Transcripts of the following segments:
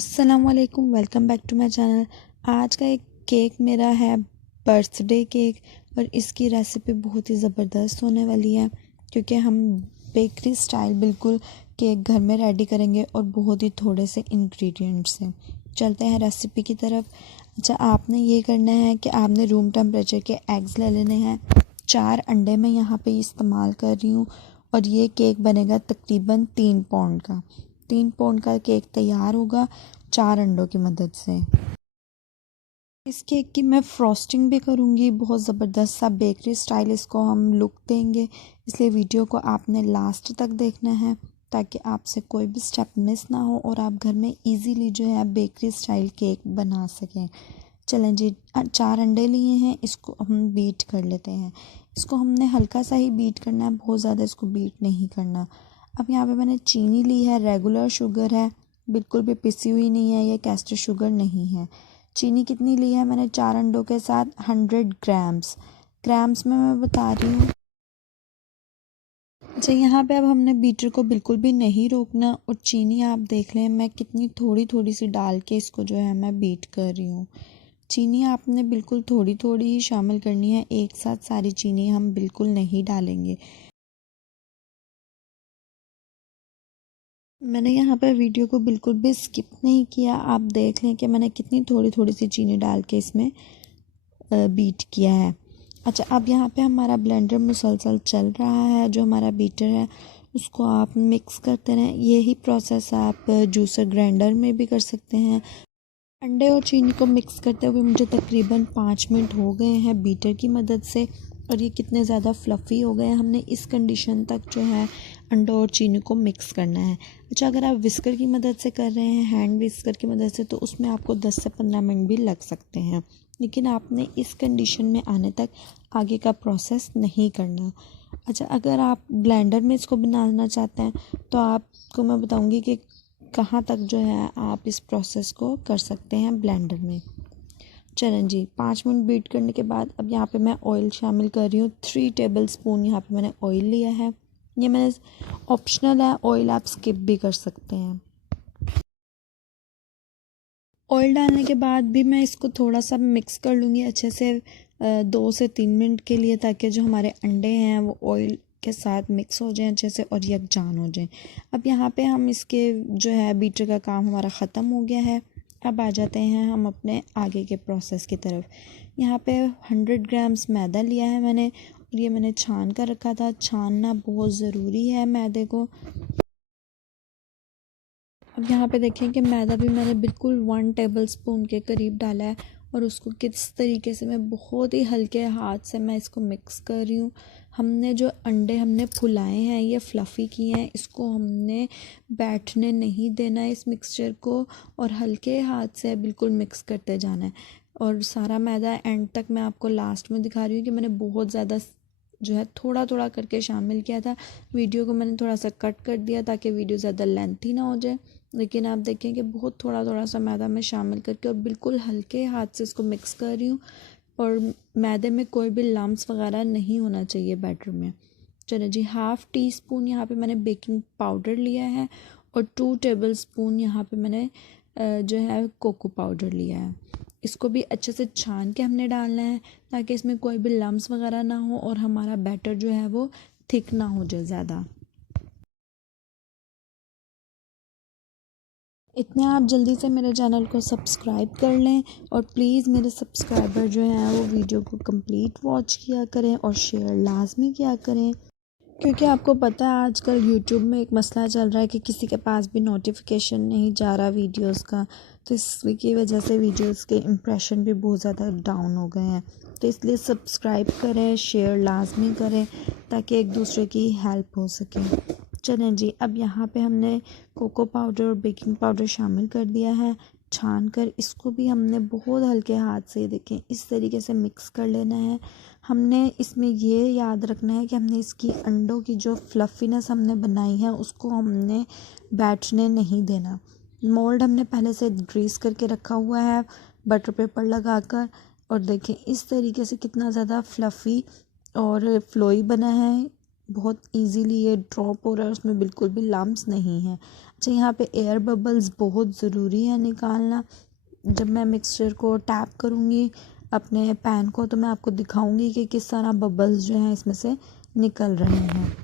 अस्सलाम वालेकुम, welcome back to my channel. आज का एक केक मेरा है बर्थडे केक और इसकी रेसिपी बहुत ही ज़बरदस्त होने वाली है क्योंकि हम बेकरी स्टाइल बिल्कुल केक घर में रेडी करेंगे और बहुत ही थोड़े से इंग्रेडिएंट्स से। चलते हैं रेसिपी की तरफ। अच्छा, आपने ये करना है कि आपने रूम टेम्परेचर के एग्स ले लेने हैं। 4 अंडे मैं यहाँ पे इस्तेमाल कर रही हूँ और ये केक बनेगा तकरीबन 3 पाउंड का। 3 पाउंड का केक तैयार होगा 4 अंडों की मदद से। इस केक की मैं फ्रॉस्टिंग भी करूँगी, बहुत ज़बरदस्त सा बेकरी स्टाइल इसको हम लुक देंगे, इसलिए वीडियो को आपने लास्ट तक देखना है ताकि आपसे कोई भी स्टेप मिस ना हो और आप घर में इजीली जो है बेकरी स्टाइल केक बना सकें। चलें जी, 4 अंडे लिए हैं, इसको हम बीट कर लेते हैं। इसको हमने हल्का सा ही बीट करना है, बहुत ज़्यादा इसको बीट नहीं करना। अब यहाँ पे मैंने चीनी ली है, रेगुलर शुगर है, बिल्कुल भी पिसी हुई नहीं है, ये कैस्टर शुगर नहीं है। चीनी कितनी ली है मैंने 4 अंडों के साथ 100 ग्राम्स। ग्राम्स में मैं बता रही हूँ। अच्छा, यहाँ पे अब हमने बीटर को बिल्कुल भी नहीं रोकना और चीनी आप देख लें मैं कितनी थोड़ी थोड़ी सी डाल के इसको जो है मैं बीट कर रही हूँ। चीनी आपने बिल्कुल थोड़ी थोड़ी ही शामिल करनी है, एक साथ सारी चीनी हम बिल्कुल नहीं डालेंगे। मैंने यहाँ पर वीडियो को बिल्कुल भी स्किप नहीं किया, आप देख लें कि मैंने कितनी थोड़ी थोड़ी सी चीनी डाल के इसमें बीट किया है। अच्छा, अब यहाँ पे हमारा ब्लेंडर मुसलसल चल रहा है, जो हमारा बीटर है उसको आप मिक्स करते रहें। यही प्रोसेस आप जूसर ग्राइंडर में भी कर सकते हैं। अंडे और चीनी को मिक्स करते हुए मुझे तकरीबन 5 मिनट हो गए हैं बीटर की मदद से और ये कितने ज़्यादा फ्लफ़ी हो गए हैं। हमने इस कंडीशन तक जो है अंडों और चीनी को मिक्स करना है। अच्छा, अगर आप विस्कर की मदद से कर रहे हैं, हैंड विस्कर की मदद से, तो उसमें आपको 10 से 15 मिनट भी लग सकते हैं, लेकिन आपने इस कंडीशन में आने तक आगे का प्रोसेस नहीं करना। अच्छा, अगर आप ब्लेंडर में इसको बनाना चाहते हैं तो आपको मैं बताऊँगी कि कहाँ तक जो है आप इस प्रोसेस को कर सकते हैं ब्लेंडर में। चलें जी, 5 मिनट बीट करने के बाद अब यहाँ पे मैं ऑयल शामिल कर रही हूँ। 3 टेबल स्पून यहाँ पे मैंने ऑयल लिया है। ये मैंने ऑप्शनल है, ऑयल आप स्किप भी कर सकते हैं। ऑयल डालने के बाद भी मैं इसको थोड़ा सा मिक्स कर लूँगी अच्छे से 2 से 3 मिनट के लिए, ताकि जो हमारे अंडे हैं वो ऑयल के साथ मिक्स हो जाएं अच्छे से और यकजान हो जाएं। अब यहाँ पे हम इसके जो है बीटर का काम हमारा ख़त्म हो गया है। अब आ जाते हैं हम अपने आगे के प्रोसेस की तरफ। यहाँ पे 100 ग्राम्स मैदा लिया है मैंने और ये मैंने छान कर रखा था। छानना बहुत ज़रूरी है मैदे को। अब यहाँ पे देखें कि मैदा भी मैंने बिल्कुल 1 टेबल स्पून के करीब डाला है और उसको किस तरीके से मैं बहुत ही हल्के हाथ से मैं इसको मिक्स कर रही हूँ। हमने जो अंडे हमने फुलाए हैं, ये फ्लफ़ी किए हैं, इसको हमने बैठने नहीं देना है इस मिक्सचर को और हल्के हाथ से बिल्कुल मिक्स करते जाना है। और सारा मैदा एंड तक मैं आपको लास्ट में दिखा रही हूँ कि मैंने बहुत ज़्यादा जो है थोड़ा थोड़ा करके शामिल किया था। वीडियो को मैंने थोड़ा सा कट कर दिया ताकि वीडियो ज़्यादा लेंथी ना हो जाए, लेकिन आप देखें कि बहुत थोड़ा थोड़ा सा मैदा मैं शामिल करके और बिल्कुल हल्के हाथ से इसको मिक्स कर रही हूँ और मैदे में कोई भी लम्स वगैरह नहीं होना चाहिए बैटर में। चलो जी, 1/2 टी स्पून यहाँ पे मैंने बेकिंग पाउडर लिया है और 2 टेबल स्पून यहाँ पे मैंने जो है कोको पाउडर लिया है। इसको भी अच्छे से छान के हमने डालना है ताकि इसमें कोई भी लम्स वगैरह ना हो और हमारा बैटर जो है वो थिक ना हो जाए ज़्यादा। इतने आप जल्दी से मेरे चैनल को सब्सक्राइब कर लें और प्लीज़ मेरे सब्सक्राइबर जो हैं वो वीडियो को कंप्लीट वॉच किया करें और शेयर लाजमी किया करें, क्योंकि आपको पता है आजकल यूट्यूब में एक मसला चल रहा है कि किसी के पास भी नोटिफिकेशन नहीं जा रहा वीडियोस का, तो इसकी वजह से वीडियोस के इम्प्रेशन भी बहुत ज़्यादा डाउन हो गए हैं। तो इसलिए सब्सक्राइब करें, शेयर लाजमी करें ताकि एक दूसरे की हेल्प हो सके। चलें जी, अब यहाँ पे हमने कोको पाउडर और बेकिंग पाउडर शामिल कर दिया है। छान कर इसको भी हमने बहुत हल्के हाथ से देखें इस तरीके से मिक्स कर लेना है। हमने इसमें ये याद रखना है कि हमने इसकी अंडों की जो फ्लफ़ीनेस हमने बनाई है उसको हमने बैठने नहीं देना। मोल्ड हमने पहले से ग्रीस करके रखा हुआ है बटर पेपर लगाकर, और देखें इस तरीके से कितना ज़्यादा फ्लफ़ी और फ्लोई बना है बहुत इजीली ये ड्रॉप हो रहा है, उसमें बिल्कुल भी लम्प्स नहीं है। अच्छा, यहाँ पे एयर बबल्स बहुत ज़रूरी है निकालना। जब मैं मिक्सचर को टैप करूँगी अपने पैन को तो मैं आपको दिखाऊंगी कि किस तरह बबल्स जो हैं इसमें से निकल रहे हैं।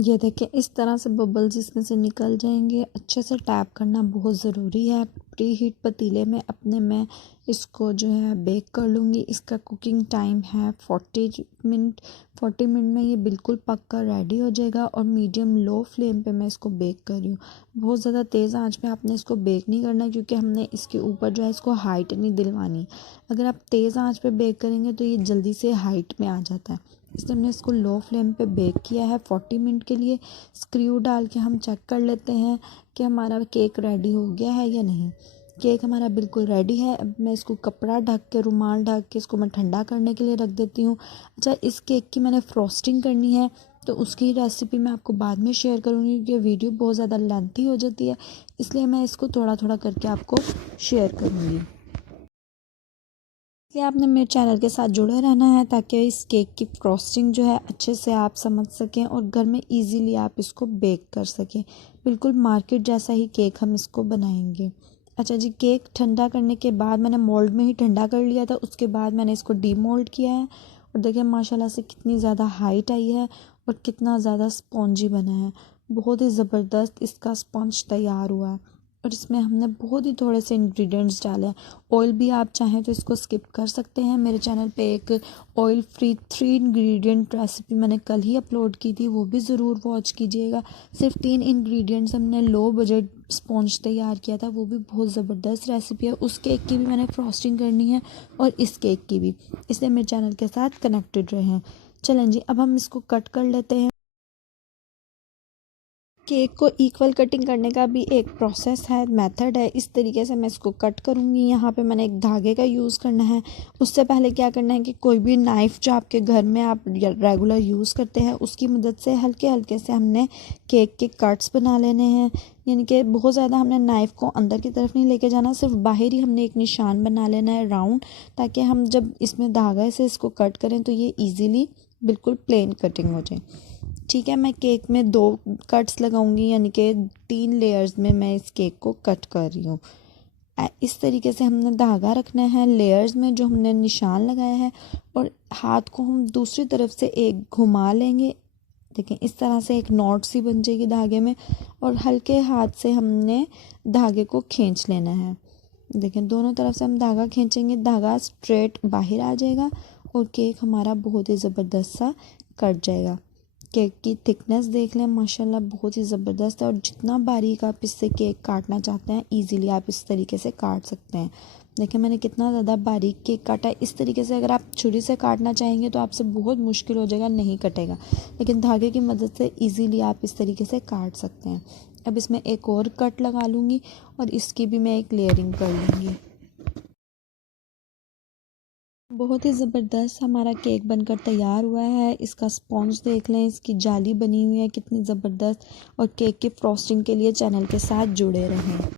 ये देखिए, इस तरह से बबल्स इसमें से निकल जाएंगे। अच्छे से टैप करना बहुत ज़रूरी है। प्री हीट पतीले में अपने मैं इसको जो है बेक कर लूँगी। इसका कुकिंग टाइम है 40 मिनट। 40 मिनट में ये बिल्कुल पक कर रेडी हो जाएगा और मीडियम लो फ्लेम पे मैं इसको बेक कर रही हूँ। बहुत ज़्यादा तेज़ आंच पे आपने इसको बेक नहीं करना, क्योंकि हमने इसके ऊपर जो है इसको हाइट नहीं दिलवानी। अगर आप तेज़ आंच पे बेक करेंगे तो ये जल्दी से हाइट में आ जाता है, इसलिए हमने इसको लो फ्लेम पे बेक किया है 40 मिनट के लिए। स्क्रू डाल के हम चेक कर लेते हैं कि हमारा केक रेडी हो गया है या नहीं। केक हमारा बिल्कुल रेडी है। अब मैं इसको कपड़ा ढक के, रुमाल ढक के इसको मैं ठंडा करने के लिए रख देती हूँ। अच्छा, इस केक की मैंने फ्रॉस्टिंग करनी है तो उसकी रेसिपी मैं आपको बाद में शेयर करूँगी, क्योंकि वीडियो बहुत ज़्यादा लेंथी हो जाती है, इसलिए मैं इसको थोड़ा थोड़ा करके आपको शेयर करूँगी। इसलिए आपने मेरे चैनल के साथ जुड़े रहना है ताकि इस केक की फ्रॉस्टिंग जो है अच्छे से आप समझ सकें और घर में इजीली आप इसको बेक कर सकें। बिल्कुल मार्केट जैसा ही केक हम इसको बनाएंगे। अच्छा जी, केक ठंडा करने के बाद मैंने मोल्ड में ही ठंडा कर लिया था, उसके बाद मैंने इसको डीमोल्ड किया है और देखिए माशाल्लाह से कितनी ज़्यादा हाइट आई है और कितना ज़्यादा स्पॉन्जी बना है। बहुत ही ज़बरदस्त इसका स्पंज तैयार हुआ है और इसमें हमने बहुत ही थोड़े से इंग्रेडिएंट्स डाले हैं। ऑयल भी आप चाहें तो इसको स्किप कर सकते हैं। मेरे चैनल पे एक ऑयल फ्री 3 इंग्रेडिएंट रेसिपी मैंने कल ही अपलोड की थी, वो भी ज़रूर वॉच कीजिएगा। सिर्फ 3 इंग्रेडिएंट्स हमने लो बजट स्पॉन्ज तैयार किया था, वो भी बहुत ज़बरदस्त रेसिपी है। उस केक की भी मैंने फ्रॉस्टिंग करनी है और इस केक की भी, इसलिए मेरे चैनल के साथ कनेक्टेड रहें। चलें जी, अब हम इसको कट कर लेते हैं। केक को इक्वल कटिंग करने का भी एक प्रोसेस है, मेथड है। इस तरीके से मैं इसको कट करूँगी। यहाँ पे मैंने एक धागे का यूज़ करना है। उससे पहले क्या करना है कि कोई भी नाइफ़ जो आपके घर में आप रेगुलर यूज़ करते हैं उसकी मदद से हल्के हल्के से हमने केक के कट्स बना लेने हैं। यानी कि बहुत ज़्यादा हमने नाइफ़ को अंदर की तरफ नहीं लेके जाना, सिर्फ बाहर ही हमने एक निशान बना लेना है राउंड, ताकि हम जब इसमें धागे से इसको कट करें तो ये ईज़िली बिल्कुल प्लेन कटिंग हो जाए। ठीक है, मैं केक में 2 कट्स लगाऊंगी, यानी कि 3 लेयर्स में मैं इस केक को कट कर रही हूँ। इस तरीके से हमने धागा रखना है लेयर्स में जो हमने निशान लगाया है और हाथ को हम दूसरी तरफ से एक घुमा लेंगे। देखें, इस तरह से एक नॉट सी बन जाएगी धागे में और हल्के हाथ से हमने धागे को खींच लेना है। देखें, दोनों तरफ से हम धागा खींचेंगे, धागा स्ट्रेट बाहर आ जाएगा और केक हमारा बहुत ही ज़बरदस्त सा कट जाएगा। केक की थिकनेस देख लें, माशाल्लाह बहुत ही ज़बरदस्त है और जितना बारीक आप इससे केक काटना चाहते हैं इजीली आप इस तरीके से काट सकते हैं। देखिए मैंने कितना ज़्यादा बारीक केक काटा है। इस तरीके से अगर आप छुरी से काटना चाहेंगे तो आपसे बहुत मुश्किल हो जाएगा, नहीं कटेगा, लेकिन धागे की मदद से ईज़िली आप इस तरीके से काट सकते हैं। अब इसमें एक और कट लगा लूँगी और इसकी भी मैं एक लेयरिंग कर लूँगी। बहुत ही ज़बरदस्त हमारा केक बनकर तैयार हुआ है। इसका स्पॉन्ज देख लें, इसकी जाली बनी हुई है कितनी ज़बरदस्त। और केक की फ्रॉस्टिंग के लिए चैनल के साथ जुड़े रहें।